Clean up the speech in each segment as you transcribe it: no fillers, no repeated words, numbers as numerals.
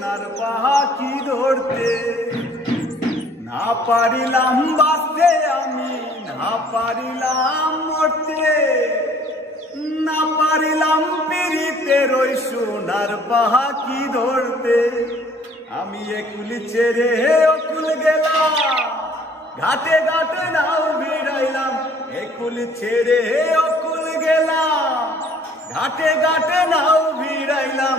সোনার পাখি ধরতে। না পারিলাম বাঁচতে আমি, না পারিলাম মরতে, না পারিলাম পিরিতের ওই সোনার পাখি ধরতে। আমি একুল ছেড়ে অকুল গেলাম, ঘাটে ঘাটে নাও ভিড়াইলাম। একুল ছেড়ে অকুল গেলাম, ঘাটে ঘাটে নাও ভিড়াইলাম।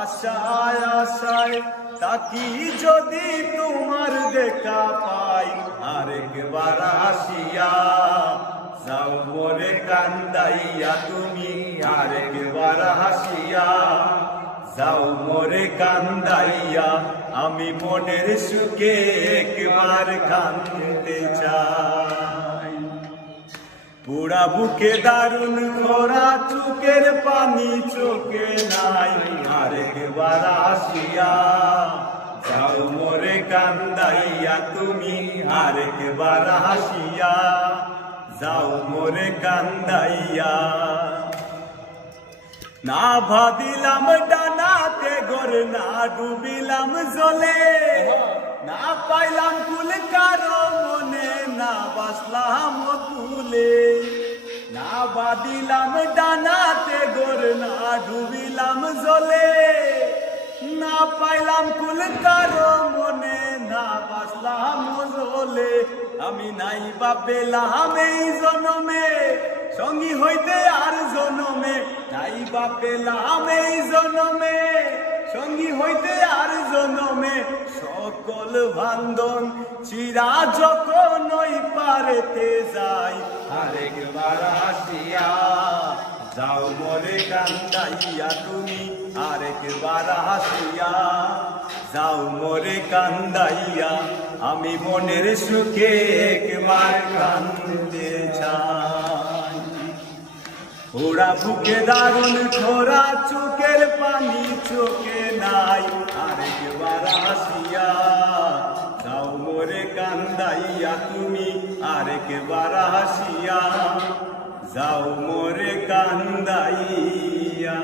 আশায় আশায় তাকি যদি তোমার দেখা পাই, আরেকবার আসিয়া যাও মোরে কান্দাইয়া তুমি, আরেকবার হাসিয়া যাও মোরে কান্দাইয়া। আমি মনের সুখে একবার কান্দতে চাই। পুরা বুকে দারুণ খরা, চোখের পানি চোখে নাই, আরেকবার আসিয়া যাও মোরে কান্দাইয়া তুমি, আরেকবার হাসিয়া যাও মোরে কান্দাইয়া। না ভাদিলাম ডানাতে ঘর, না ডুবিলাম জলে, না পাইলাম কুল কারো মনে, না বাসলাম কুলে। না বাদিলাম ডানাতে ঘর, না ডুবিলাম জলে, না পাইলাম কুল কারো মনে, না বাসলাম জলে। আমি নাই বা পেলাম এই জনমে সঙ্গী হইতে আর জনমে, নাই বা পেলাম এই জনমে সঙ্গী হইতে আর জনমে। সকল বান্ধন চিরা যখন ওই পারেতে যাই, আরেকবার আসিয়া যাও মোরে কান্দাইয়া তুমি, আরেকবার হাসিয়া যাও মোরে কান্দাইয়া। আমি মনের সুখে একবার কান্দতে চাই। ওরা বুকে দারুণ খরা, চোখের পানি চোখে নাই, আরেকবার হাসিয়া যাও মোরে কান্দাইয়া তুমি, আরেকবার হাসিয়া যাও মোরে কান্দাইয়া।